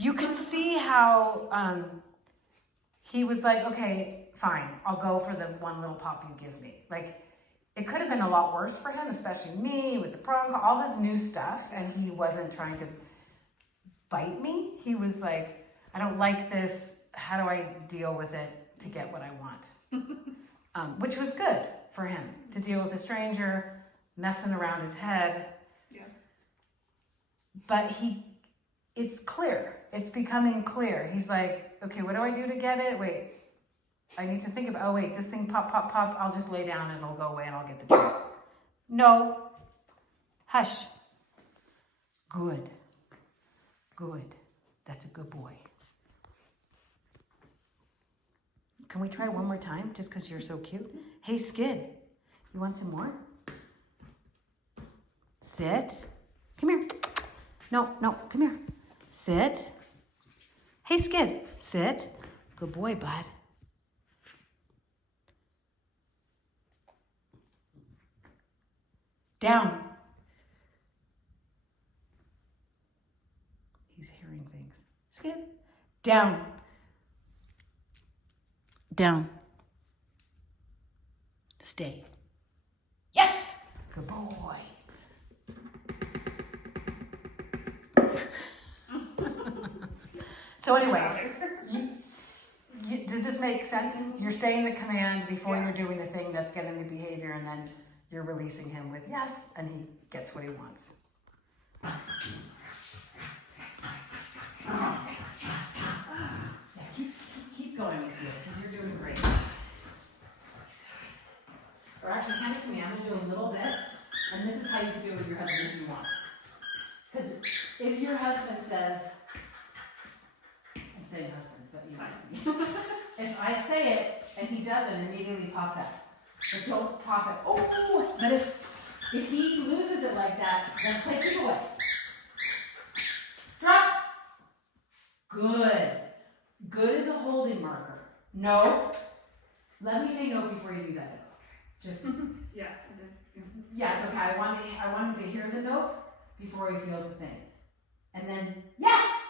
you could see how he was like, okay, fine, I'll go for the one little pop you give me. Like, it could have been a lot worse for him, especially me with the prong, all this new stuff, and he wasn't trying to bite me. He was like, I don't like this. How do I deal with it to get what I want? Which was good for him to deal with a stranger messing around his head. Yeah. But it's clear. It's becoming clear. He's like, okay, what do I do to get it? Wait, I need to think about, oh wait, this thing pop, pop, pop. I'll just lay down and it'll go away and I'll get the treat. No. Hush. Good. Good. That's a good boy. Can we try one more time just because you're so cute? Hey, Skid, you want some more? Sit. Come here. No, come here. Sit. Hey, Skid, sit. Good boy, bud. Down. He's hearing things. Skid. Down. Down. Stay. Yes! Good boy. So anyway, does this make sense? You're saying the command before you're doing the thing that's getting the behavior, and then you're releasing him with yes, and he gets what he wants. Yeah, keep going with you, because you're doing great. Or actually, hand it to me. I'm going to do a little bit, and this is how you can do it with your husband if you want. Because if your husband says, I'm saying husband, but you know me. If I say it and he doesn't, immediately pop that. But don't pop it. Oh! But if he loses it like that, then play it away. Drop. Good. Good is a holding marker. No. Let me say no before you do that. Just yeah, it's okay. I want him to hear the note before he feels the thing. And then yes!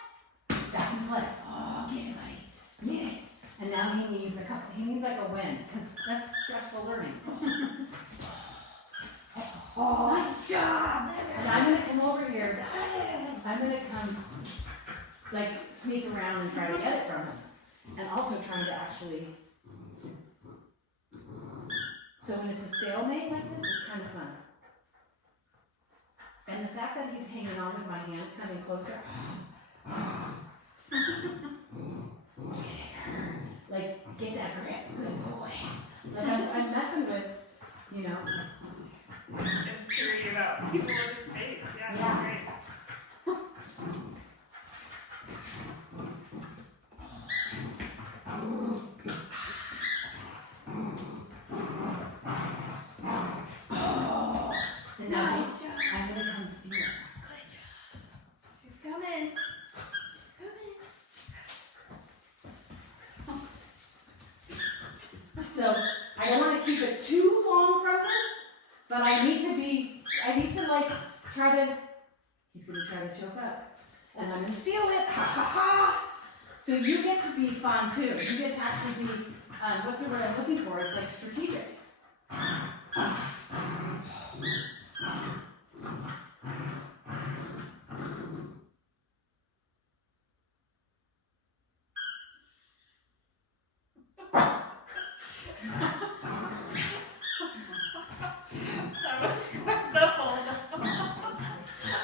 Back and play. Oh, get it, buddy. Yeah. And now he needs like a win, because that's stressful learning. Oh, nice job. And I'm gonna come over here. I'm gonna come like sneak around and try to get it from him. And also trying to actually. So when it's a stalemate like this, it's kind of fun. And the fact that he's hanging on with my hand, coming closer. Like, get that grip, good boy. Like, I'm messing with, you know. It's scary about people in his face. Yeah, that's great. And now I'm gonna come steal it. Good job. She's coming. So I don't want to keep it too long from him, but I need to like try to, he's going to try to choke up. And I'm going to steal it, ha ha ha. So you get to be fun too. You get to actually be, what's the word I'm looking for? It's like strategic.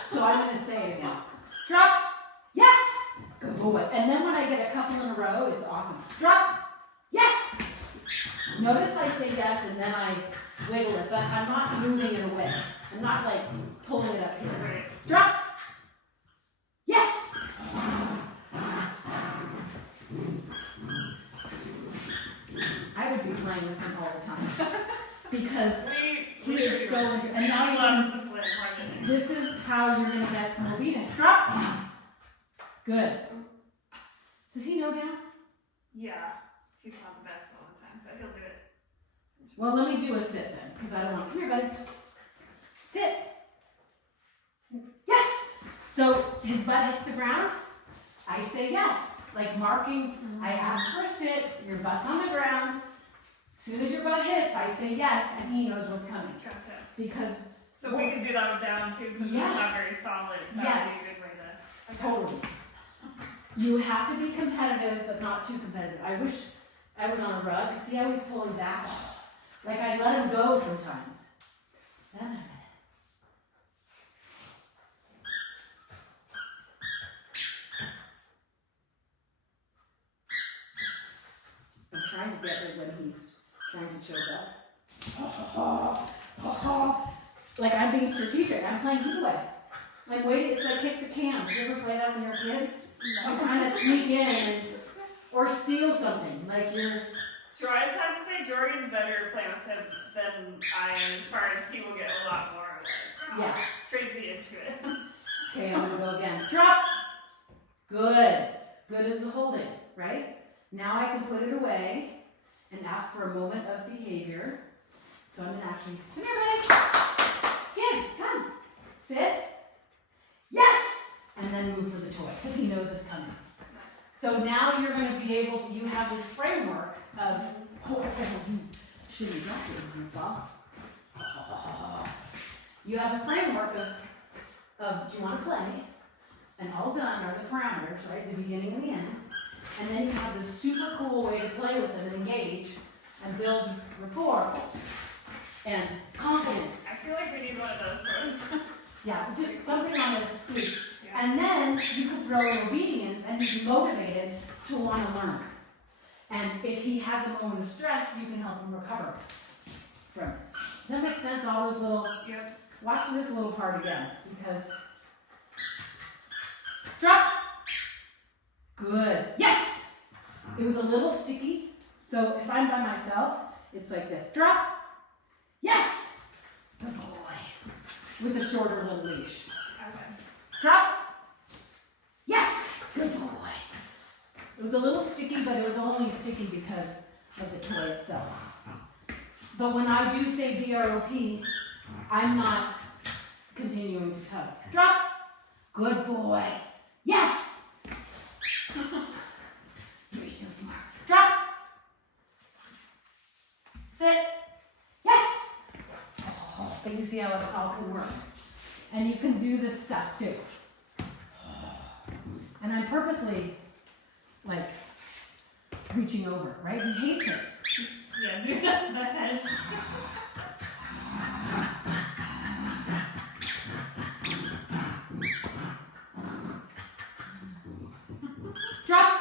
So I'm going to say it again. Drop. Yes. Good boy. And then when I get a couple in a row, it's awesome. Drop. Yes. Notice I say yes and then I wiggle it, but I'm not moving it away. I'm not like pulling it up here. Drop. Yes. I would be playing with him all the time because he is so. And now he loves to play. This is how you're going to get some obedience. Drop. Good. Does he know down? Yeah, he's not the best all the time, but he'll do it. Well, let me do a sit then, because I don't want. Come here, buddy. Sit. Yes. So his butt hits the ground. I sit. say yes. Like marking, I ask for a sit, your butt's on the ground. As soon as your butt hits, I say yes, and he knows what's coming. Gotcha. Because So we can do that with down too, since Yes. it's not very solid. That Yes. would be a good way to. Okay. totally. You have to be competitive, but not too competitive. I wish I was on a rug. See how he's pulling back? Like I let him go sometimes. Then I'm trying to get it when he's trying to chill up. Like I'm being strategic. I'm playing giveaway. Like wait, it's like kick the can. Did you ever play that when you were a kid? You kind of sneak in or steal something. Like you're. I just have to say Jordan's better at playing with him than I am, as far as he will get a lot more like crazy into it. Okay, I'm gonna go again. Drop. Good. Good is the holding, right? Now I can put it away and ask for a moment of behavior. So I'm gonna actually, come here, buddy. Skin, come. Sit. Yes! And then move for the toy, because he knows it's coming. So now you're gonna be able to, you have this framework of, shouldn't drop it in your fall. You have a framework of do you want to play? And all done are the parameters, right? The beginning and the end. And then you have this super cool way to play with them and engage and build rapport and confidence. I feel like we need one of those toys. Yeah, just something on the squeak. Yeah. And then you could throw in obedience and he's motivated to want to learn. And if he has a moment of stress, you can help him recover from it. Does that make sense? All those little, Yep. watch this little part again, because, drop, good, yes! It was a little sticky, so if I'm by myself, it's like this, drop, yes! Good boy. With a shorter little leash. Okay. Drop. Yes. Good boy. It was a little sticky, but it was only sticky because of the toy itself. But when I do say DROP, I'm not continuing to tug. Drop. Good boy. Yes. You're so smart. Drop. Sit. Yes. Oh, but you see how it all can work. And you can do this stuff too. And I'm purposely, like, reaching over, right? He hates it. Yeah, do that in my head. Drop.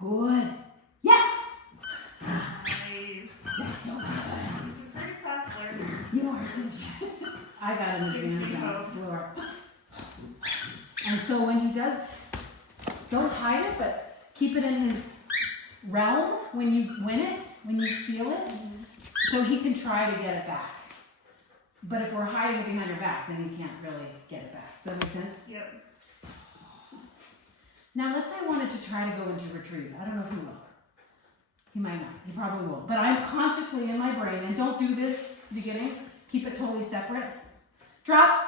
Good. Yes. Nice. That's so good. He's a pretty fast learner. You are just. I got him advantage on the floor. And so when he does, don't hide it, but keep it in his realm when you win it, when you steal it, so he can try to get it back. But if we're hiding it behind our back, then he can't really get it back. Does that make sense? Yep. Now let's say I wanted to try to go into retrieve. I don't know if he will. He might not. He probably will. But I'm consciously in my brain, and don't do this at the beginning. Keep it totally separate. Drop.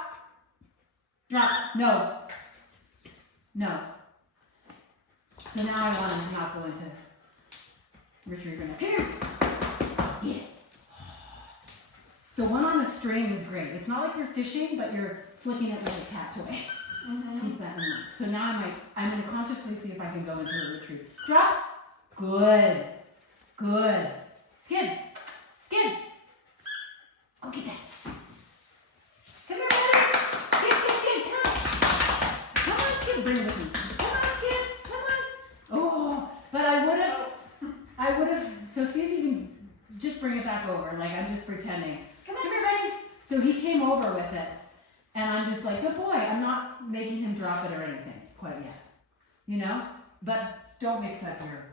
Drop. No. No. So now I want to not go into retrieve. Come here. Yeah. So one on a string is great. It's not like you're fishing, but you're flicking it like a cat toy. Keep that in mind. So now I'm going to consciously see if I can go into a retrieve. Drop. Good. Good. Skid. Skid. Go get that. Come here, buddy. Skid, skid, skid. Come. Come on, Skid. Bring it with me. Come on, Skid. Come on. Oh, but I would have, so see if you can just bring it back over. Like I'm just pretending. Come here, buddy. So he came over with it. And I'm just like, good boy. I'm not making him drop it or anything quite yet. You know? But don't mix up your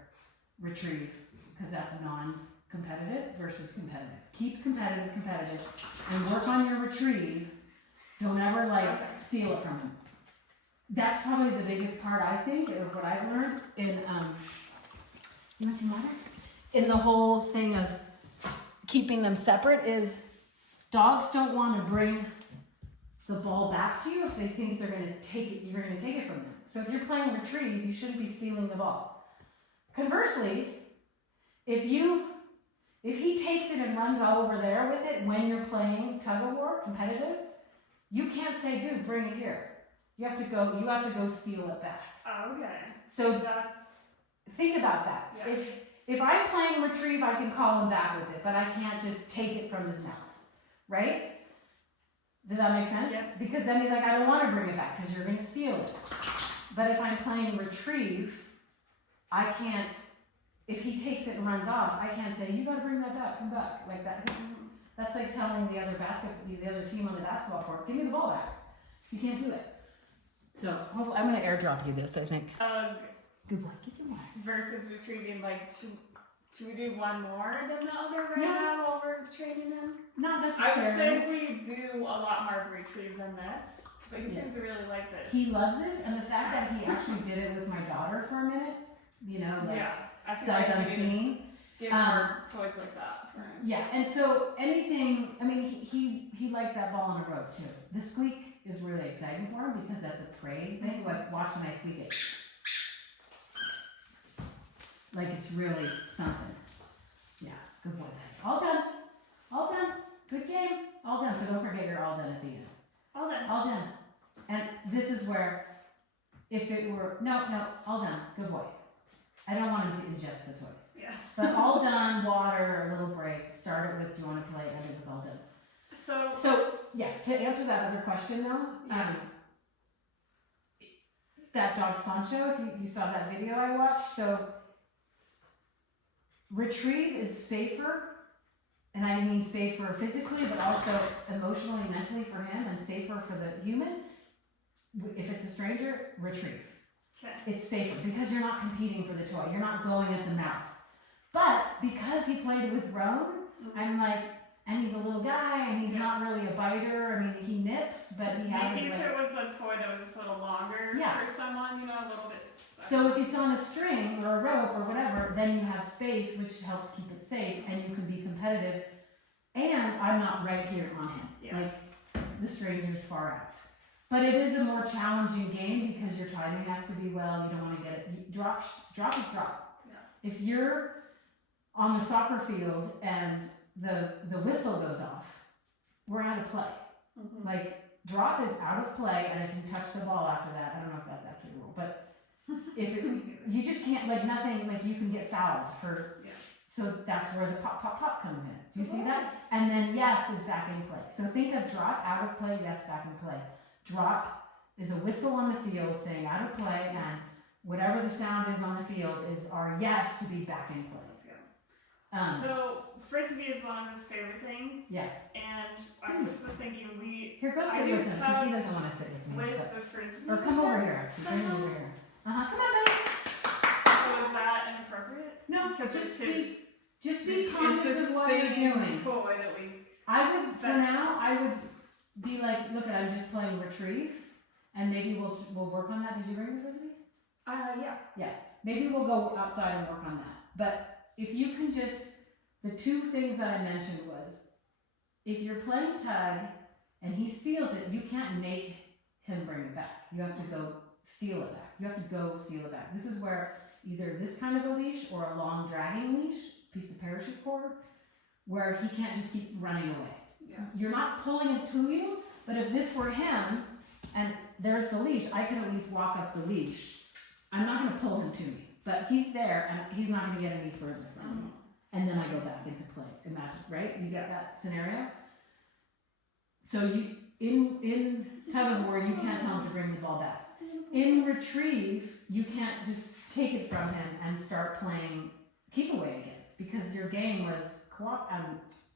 retrieve, because that's non-competitive versus competitive. Keep competitive, and work on your retrieve. Don't ever steal it from him. That's probably the biggest part, I think, of what I've learned in, you want some water? In the whole thing of keeping them separate is dogs don't want to bring the ball back to you if they think they're going to take it, you're going to take it from them. So if you're playing retrieve, you shouldn't be stealing the ball. Conversely, if he takes it and runs all over there with it when you're playing tug of war, competitive, you can't say, dude, bring it here. You have to go steal it back. Oh, okay. So That's, think about that. yeah. If I'm playing retrieve, I can call him back with it, but I can't just take it from his mouth, right? Does that make sense? Yep. Because then he's like, I don't want to bring it back because you're going to steal it. But if I'm playing retrieve, I can't, if he takes it and runs off, I can't say, you got to bring that back, come back, like that. That's like telling the other team on the basketball court, give me the ball back. You can't do it. So hopefully, I'm going to airdrop you this, I think. Good luck, get some more. Versus retrieving, like, should we do one more than the other right now while we're training him? Not I would necessarily. say we do a lot harder retrieve than this, but he seems to really like this. He loves this, and the fact that he actually did it with my daughter for a minute, you know, like I feel sight like we need to unseen. give her toys like that for him. Yeah, and so anything, I mean, he liked that ball on the road too. The squeak is really exciting for him because that's a prey thing. Watch when I squeak it. Like it's really something. Yeah, good boy. All done. All done. Good game. All done. So don't forget you're all done at the end. All done. All done. And this is where, if it were, no, all done. Good boy. I don't want him to ingest the toy. Yeah. But all done, water, a little break. Start it with, do you want to play? End it with all done. So yes, to answer that other question though, that dog Sancho, if you saw that video I watched, so retrieve is safer, and I mean safer physically, but also emotionally, mentally for him, and safer for the human. If it's a stranger, retrieve. Okay. It's safer because you're not competing for the toy. You're not going at the mouth. But because he played with Roan, I'm like, and he's a little guy, and he's not really a biter. I mean, he nips, but he hasn't. Maybe if it was a toy that was just a little longer for someone, you know, a little bit. So if it's on a string or a rope or whatever, then you have space, which helps keep it safe, and you can be competitive. And I'm not right here on him. Yeah. Like the stranger's far out. But it is a more challenging game because your timing has to be well. You don't want to get it. Drop is drop. Yeah. If you're on the soccer field and the whistle goes off, we're out of play. Mm-hmm. Like drop is out of play, and if you touch the ball after that, I don't know if that's actually a rule, but if you just can't, like nothing, like you can get fouled for. So that's where the pop comes in. Do you see that? And then yes is back in play. So think of drop, out of play, yes, back in play. Drop is a whistle on the field saying out of play, and whatever the sound is on the field is our yes to be back in play. Let's go. So frisbee is one of his favorite things. Yeah. And I just was thinking here, go sit with him because he doesn't want to sit with me. With the frisbee. Or come over here. Actually, bring him over here. Come on, buddy. So is that inappropriate? No, Because just be conscious of what you're doing. Toy that we. I would for now. I would be like, look, I'm just playing retrieve, and maybe we'll work on that. Did you bring the frisbee? Yeah. Yeah. Maybe we'll go outside and work on that. But if you can just, the two things that I mentioned was, if you're playing tug and he steals it, you can't make him bring it back. You have to go steal it back. You have to go steal it back. This is where either this kind of a leash or a long dragging leash, piece of parachute cord, where he can't just keep running away. Yeah. You're not pulling it to you, but if this were him and there's the leash, I could at least walk up the leash. I'm not going to pull him to me, but he's there and he's not going to get any further from me. And then I go back into play. Imagine, right? You get that scenario? So you in tug of war, you can't tell him to bring the ball back. In retrieve, you can't just take it from him and start playing keep away again because your game was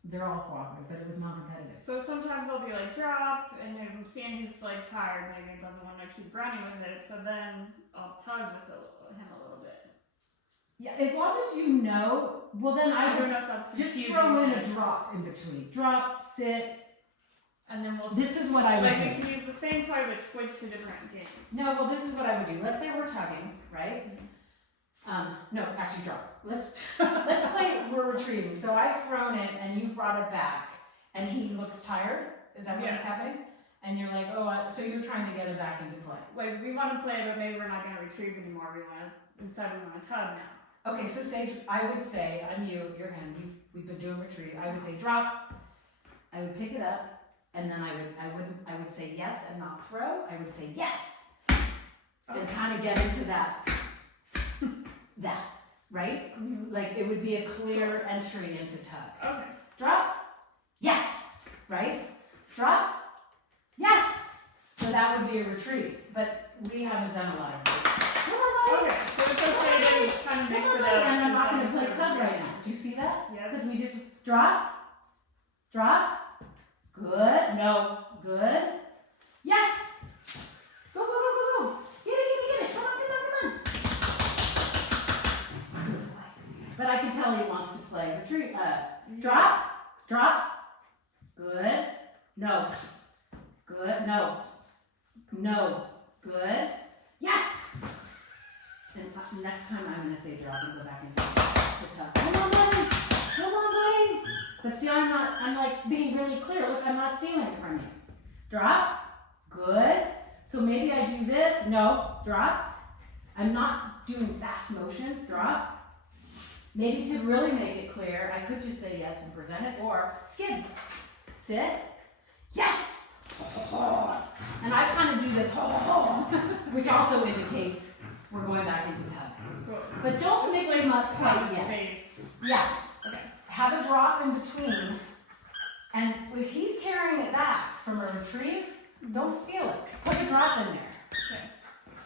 they're all cooperative, but it was non-competitive. So sometimes they'll be like drop, and I'm seeing he's like tired, maybe he doesn't want to keep running with it. So then I'll tug with him a little bit. Yeah, as long as you know. Well, then I don't know if that's just confusing. throw in a drop in between. Drop, sit. And then we'll. This is what I would like do. we can use the same toy but switch to different games. No, well, this is what I would do. Let's say we're tugging, right? No, actually drop. Let's play. We're retrieving. So I've thrown it and you've brought it back, and he looks tired. Is that what's happening? and you're like, oh, so you're trying to get him back into play. Like, we want to play, but maybe we're not going to retrieve anymore. Instead we want to tug now. Okay, so I would say, I'm you, your hand, we've been doing retrieve. I would say drop. I would pick it up, and then I would say yes and not throw. I would say yes, and kind of get into that, right? Like it would be a clear entry into tug. Okay. Drop, yes, right? Drop, yes. So that would be a retrieve, but we haven't done a lot of it. Okay, so it's okay to kind of mix it up. And I'm not going to play tug right now. Do you see that? Yeah. Because we just drop, good, no, good, yes. Go, get it, come on. But I can tell he wants to play retreat, drop, good, no, good, yes. And next time I'm going to say drop and go back into tug. Come on, buddy. But see, I'm like being really clear. Look, I'm not stealing it from you. Drop, good. So maybe I do this, no, drop. I'm not doing fast motions, drop. Maybe to really make it clear, I could just say yes and present it, or skid, sit, yes. And I kind of do this, which also indicates we're going back into tug. Cool. But don't mix them up quite yet. Space. Yeah. Okay. Have a drop in between. And if he's carrying it back from a retrieve, don't steal it. Put a drop in there. Okay.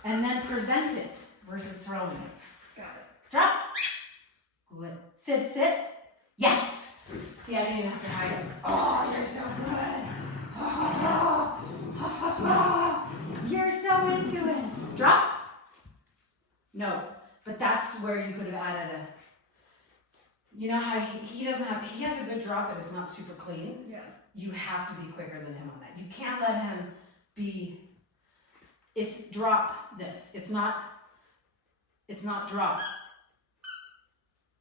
And then present it versus throwing it. Got it. Drop. Good. Sit. Yes. See, I didn't even have to hide it. Oh, you're so good. You're so into it. Drop. No, but that's where you could have added a, you know how he has a good drop, but it's not super clean. Yeah. You have to be quicker than him on that. You can't let him be, it's drop this. It's not drop.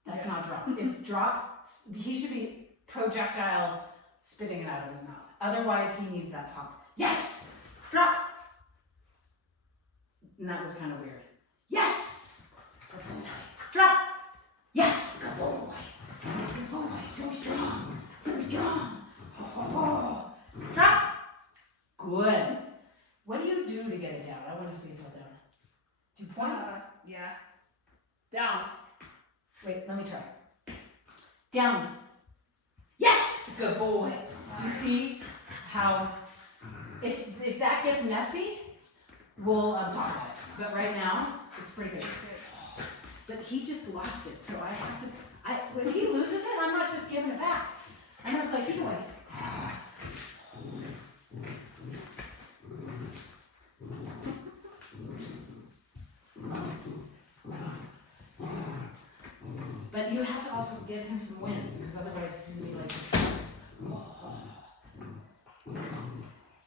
That's not drop. It's drop. He should be projectile spitting it out of his mouth. Otherwise, he needs that pop. Yes! Drop! And that was kind of weird. Yes! Good boy. Drop! Yes! Good boy. Good boy. So strong. Drop! Good. What do you do to get it down? I want to see it go down. Do you point? Yeah. Down. Wait, let me try. Down. Yes! Good boy. Do you see how, if that gets messy, we'll talk about it. But right now, it's pretty good. But he just lost it, so I have to, if he loses it, I'm not just giving it back. I'm going to play keep away. But you have to also give him some wins, because otherwise he's going to be like this.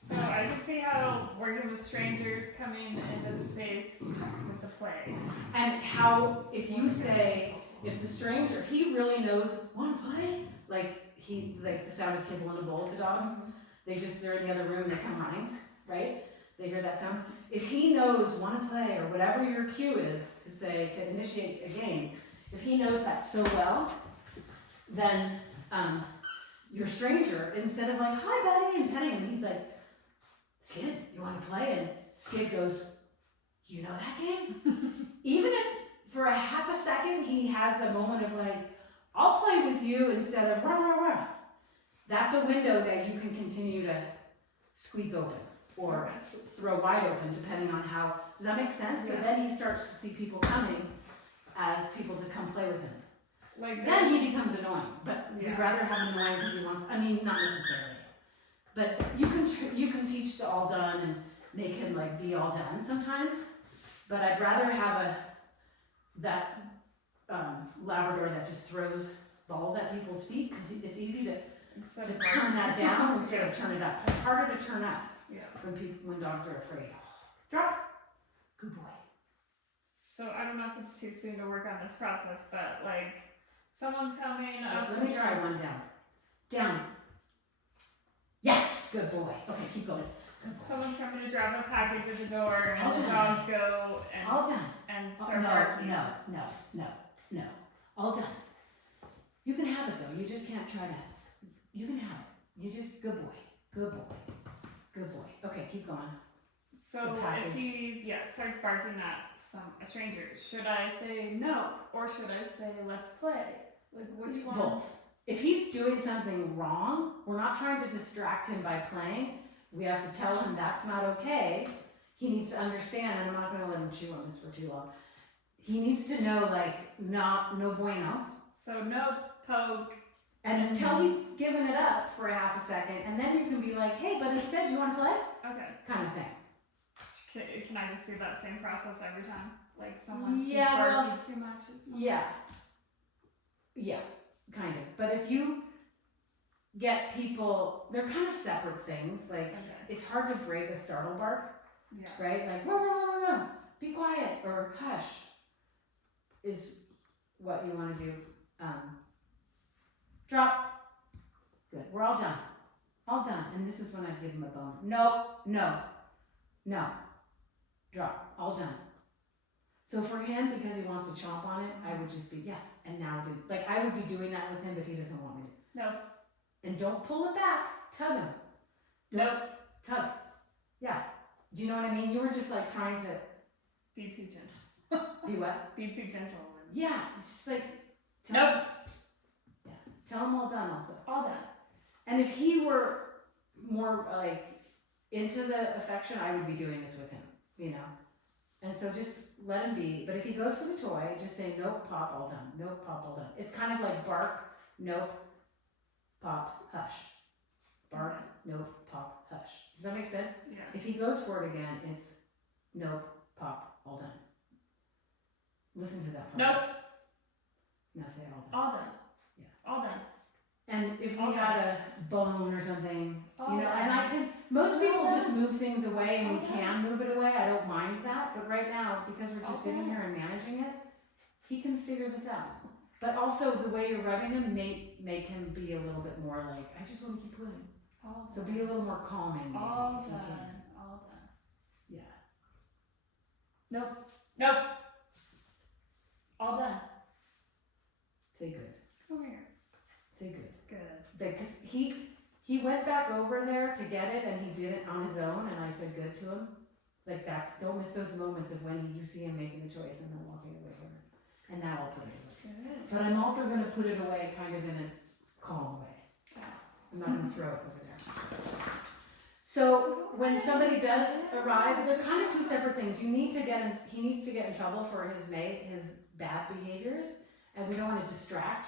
So I can see how working with strangers coming into the space with the play. And how, if you say, if the stranger, if he really knows, want to play? Like the sound of kibble in a bowl to dogs, they're in the other room, they come running, right? They hear that sound. If he knows, want to play, or whatever your cue is to say, to initiate a game, if he knows that so well, then your stranger, instead of like, hi buddy, and petting him, he's like, Skid, you want to play? And Skid goes, you know that game? Even if for a half a second he has the moment of like, I'll play with you instead of rah, rah, rah. That's a window that you can continue to squeak open or throw wide open depending on how, does that make sense? Yeah. So then he starts to see people coming as people to come play with him. Like Then he becomes annoying, but Yeah. we'd rather have him annoying because he wants, I mean, not necessarily. But you can teach the all done and make him like be all done sometimes. But I'd rather have that Labrador that just throws balls at people's feet because it's easy to turn that down instead of turn it up. It's harder to turn up when dogs are afraid. Drop. Good boy. So I don't know if it's too soon to work on this process, but like someone's coming up Let me try one down. Down. Yes, good boy. Okay, keep going. someone's coming to drop a package at the door, and All the done. dogs go All done. and Oh, start barking. No. All done. You can have it though. You just can't try to. You can have it. You just good boy. Good boy. Good boy. Okay, keep going. So The package. if he starts barking at a stranger, should I say no or should I say let's play? Like which one? Both. If he's doing something wrong, we're not trying to distract him by playing. We have to tell him that's not okay. He needs to understand, and I'm not going to let him chew on this for too long. He needs to know, like, no bueno. So no poke. And until he's given it up for a half a second, and then you can be like, hey, but instead, you want to play? Okay. Kind of thing. Can I just do that same process every time? Like someone Yeah, is well, barking too much at someone? Yeah, kind of. But if you get people, they're kind of separate things. Like, Okay. it's hard to break a startle bark, Yeah. right? Like, whoa, whoa, whoa, whoa, be quiet, or hush, is what you want to do. Drop. Good. We're all done. All done. And this is when I give him a bone. No. Drop. All done. So for him, because he wants to chomp on it, I would just be, yeah, and now do. Like, I would be doing that with him, but he doesn't want me to. No. And don't pull it back. Tug him. No. Tug. Yeah. Do you know what I mean? You were just like trying to Be too gentle. be what? Be too gentle. Yeah. It's just like, Nope. tell him all done also. All done. And if he were more like into the affection, I would be doing this with him, you know? And so just let him be. But if he goes for the toy, just say, nope, pop, all done. Nope, pop, all done. It's kind of like bark, nope, pop, hush. Bark, nope, pop, hush. Does that make sense? Yeah. If he goes for it again, it's nope, pop, all done. Listen to that part. Nope. Now say all done. All done. Yeah. All done. And if All we had a bone or something, All you know, done. and I can, most people just move things away and we All can move it away, I don't mind that, but right now, because we're just All sitting done. here and managing it, he can figure this out. But also the way you're rubbing him may make him be a little bit more like, I just want to keep playing. All So done. be a little more calming maybe All if you done. can. All done. Yeah. Nope. All done. Say good. Come here. Say good. Good. Because he went back over there to get it and he did it on his own and I said good to him. Like don't miss those moments of when you see him making a choice and then walking away from it. And now I'll put it away. Good. But I'm also going to put it away kind of in a calm way. I'm not going to throw it over there. So when somebody does arrive, they're kind of two separate things. He needs to get in trouble for his bad behaviors, and we don't want to distract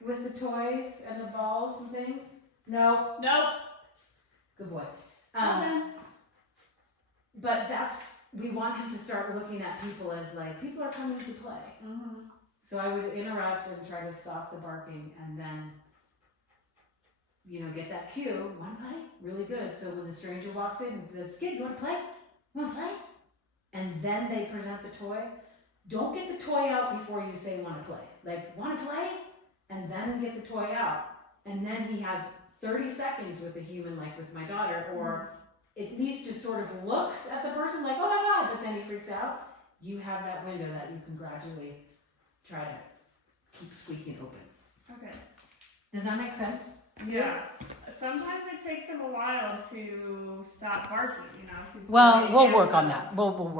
with the toys and the balls and things. No. Nope. Good boy. All done. But we want him to start looking at people as like, people are coming to play. Mm-hmm. So I would interrupt and try to stop the barking and then, get that cue, want to play? Really good. So when the stranger walks in and says, Skid, you want to play? You want to play? And then they present the toy. Don't get the toy out before you say want to play. Like, want to play? And then get the toy out. And then he has 30 seconds with a human, like with my daughter, or at least just sort of looks at the person like, oh my God, but then he freaks out. You have that window that you can gradually try to keep squeaking open. Okay. Does that make sense? Yeah. Sometimes it takes him a while to stop barking, if he's Well, really we'll work hands on up. that. We'll work.